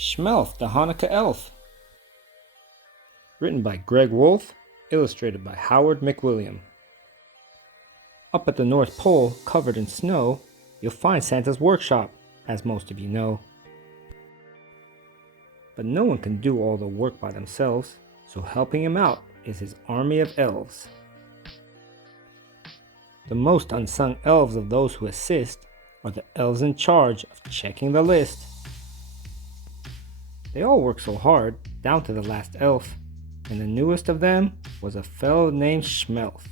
Shmelf, the Hanukkah Elf. Written by Greg Wolfe, illustrated by Howard McWilliam. Up at the North Pole, covered in snow, you'll find Santa's workshop, as most of you know. But no one can do all the work by themselves, so helping him out is his army of elves. The most unsung elves of those who assist are the elves in charge of checking the list. They all work so hard, down to the last elf, and the newest of them was a fellow named Shmelf.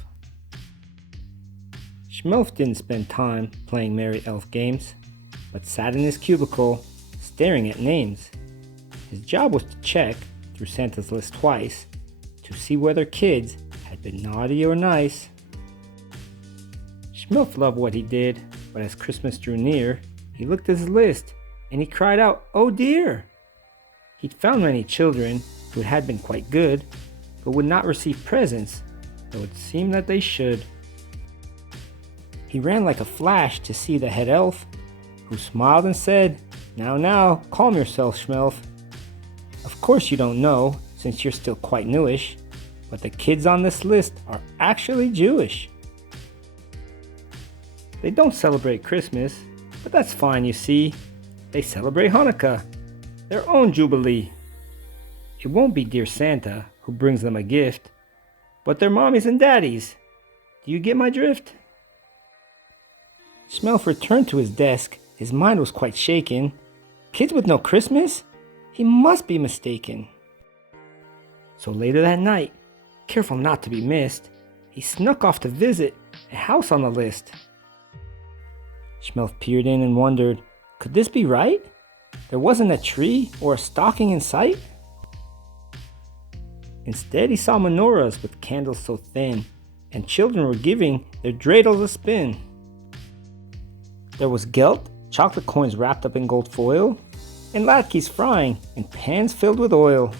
Shmelf didn't spend time playing merry elf games, but sat in his cubicle, staring at names. His job was to check, through Santa's list twice, to see whether kids had been naughty or nice. Shmelf loved what he did, but as Christmas drew near, he looked at his list, and he cried out, "Oh dear!" He'd found many children who had been quite good, but would not receive presents, though it seemed that they should. He ran like a flash to see the head elf, who smiled and said, Now, calm yourself, Shmelf. Of course you don't know, since you're still quite newish, but the kids on this list are actually Jewish. They don't celebrate Christmas, but that's fine, you see. They celebrate Hanukkah, their own jubilee. It won't be dear Santa who brings them a gift, but their mommies and daddies. Do you get my drift? Shmelf returned to his desk. His mind was quite shaken. Kids with no Christmas? He must be mistaken. So later that night, careful not to be missed, he snuck off to visit a house on the list. Shmelf peered in and wondered, could this be right? There wasn't a tree or a stocking in sight? Instead, he saw menorahs with candles so thin, and children were giving their dreidels a spin. There was gelt, chocolate coins wrapped up in gold foil, and latkes frying in pans filled with oil.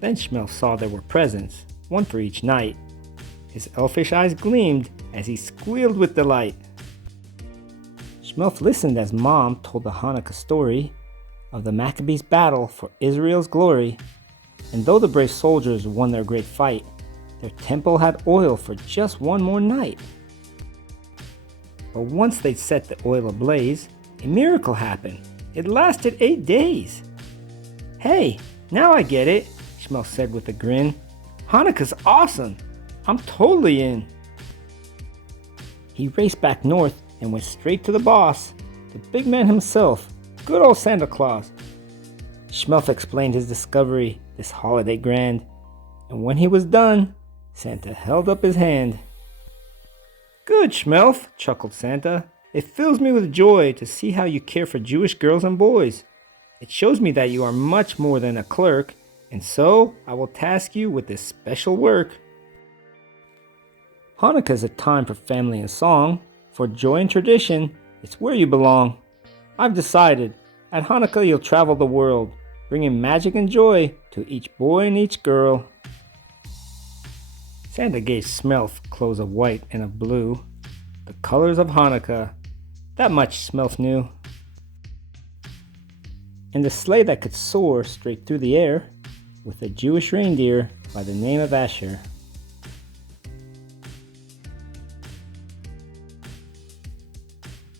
Then Shmelf saw there were presents, one for each night. His elfish eyes gleamed as he squealed with delight. Shmelf listened as Mom told the Hanukkah story of the Maccabees' battle for Israel's glory, and though the brave soldiers won their great fight, their temple had oil for just one more night. But once they'd set the oil ablaze, a miracle happened. It lasted 8 days. Hey, now I get it, Shmelf said with a grin. Hanukkah's awesome. I'm totally in. He raced back north and went straight to the boss, the big man himself, good old Santa Claus. Shmelf explained his discovery this holiday grand, and when he was done, Santa held up his hand. Good, Shmelf, chuckled Santa. It fills me with joy to see how you care for Jewish girls and boys. It shows me that you are much more than a clerk, and so I will task you with this special work. Hanukkah is a time for family and song. For joy and tradition, it's where you belong. I've decided, at Hanukkah you'll travel the world, bringing magic and joy to each boy and each girl. Santa gave Shmelf clothes of white and of blue, the colors of Hanukkah. That much Shmelf knew. And a sleigh that could soar straight through the air, with a Jewish reindeer by the name of Asher.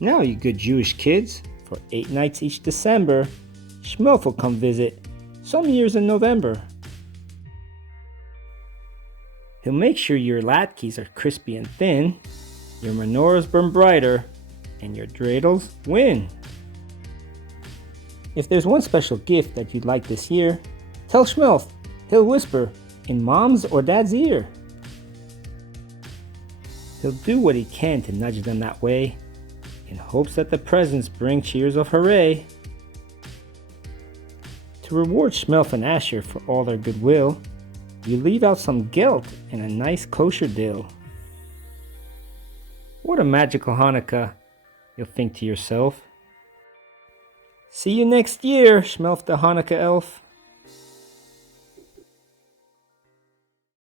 Now, you good Jewish kids, for 8 nights each December, Shmelf will come visit, some years in November. He'll make sure your latkes are crispy and thin, your menorahs burn brighter, and your dreidels win. If there's one special gift that you'd like this year, tell Shmelf. He'll whisper in Mom's or Dad's ear. He'll do what he can to nudge them that way, in hopes that the presents bring cheers of hooray. To reward Shmelf and Asher for all their goodwill, you leave out some gelt and a nice kosher dill. What a magical Hanukkah, you'll think to yourself. See you next year, Shmelf the Hanukkah elf.